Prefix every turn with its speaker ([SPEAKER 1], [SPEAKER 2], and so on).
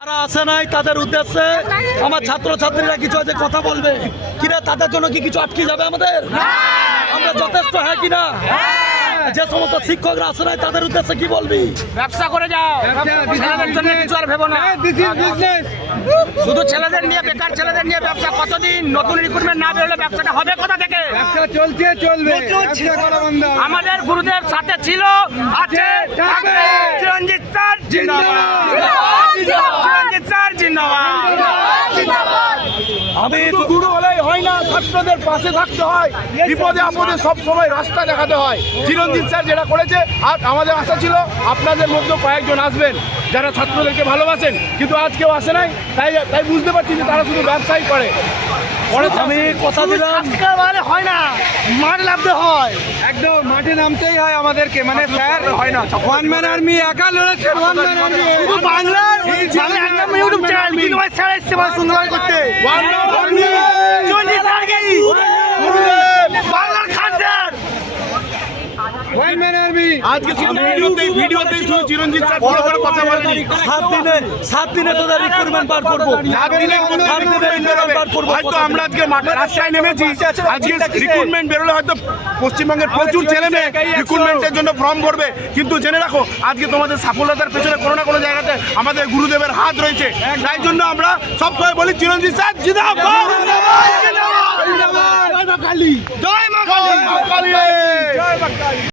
[SPEAKER 1] যারা আসে নাই তাদের উদ্দেশ্যে আমার ছাত্রছাত্রীরা কিছু আছে কথা বলবে। কিরে তাদের জন্য কি কিছু আটকে যাবে আমাদের? আমরা যথেষ্ট হ্যাঁ কিনা যে সমস্ত শিক্ষকরা আসে নাই তাদের উদ্দেশ্যে কি বলবি?
[SPEAKER 2] ব্যবসা করে যাও। কিছু আর ভেবো না। শুধু ছেলেদের নিয়ে বেকার ছেলেদের নিয়ে ব্যবসা কতদিন নতুন রিক্রুটমেন্ট না বেরোলে ব্যবসাটা হবে কোথা থেকে?
[SPEAKER 3] চলছে চলবে। ব্যবসা করা বন্ধ। হবে।
[SPEAKER 2] আমাদের গুরুদেব সাথে ছিল আছে চিরঞ্জিত স্যার জিন্দাবাদ।
[SPEAKER 1] আমি
[SPEAKER 4] গুরু হলেই হয় না ছাত্রদের পাশে থাকতে হয়। বিপদে আপদে সব সময় রাস্তা দেখাতে হয়। চিরঞ্জিত স্যার যেটা করেছে আর আমাদের আশা ছিল আপনাদের মধ্যে কয়েকজন আসবেন যারা ছাত্রদেরকে ভালোবাসেন কিন্তু আজ কেউ আসে নাই তাই তাই বুঝতে পারছি যে তারা শুধু ব্যবসাই করে।
[SPEAKER 1] আমি কথা দিলাম।
[SPEAKER 2] হয় না মার লাভতে হয়।
[SPEAKER 3] একদম মাঠে নামতেই হয় আমাদেরকে মানে স্যার হয় না ওয়ান ম্যান আর্মি একা লড়েছে ওয়ান ম্যান আর্মি
[SPEAKER 2] বাংলা এসছে মানে সুন্দর করতে চিরঞ্জিত স্যার গেই বাংলার Khan sir
[SPEAKER 3] one man army
[SPEAKER 4] আজকে শুধু ভিডিওতেই ভিডিওতেই চিরঞ্জিত স্যার বড় বড় কথা বলেনি।
[SPEAKER 1] সাত দিনে সাত দিনে তোদের রিক্রুটমেন্ট করব।
[SPEAKER 4] সাত
[SPEAKER 1] সাত দিনে করব
[SPEAKER 4] হয়তো আমরা আজকে মাঠে রাস্তায় নেমেছি। আজকে রিক্রুটমেন্ট বেরোলে হয়তো পশ্চিমবঙ্গের প্রচুর ছেলে মেয়ে রিক্রুটমেন্টের জন্য ফর্ম ভরবে। কিন্তু জেনে রাখো আজকে তোমাদের সাফল্যতার পেছনে কোনো না কোনো জায়গাতে আমাদের গুরুদেবের হাত রয়েছে। তাই জন্য আমরা সবসময় বলি চিরঞ্জিত স্যার জিন্দাবাদ! জয় মা কালী! জয় মা কালী!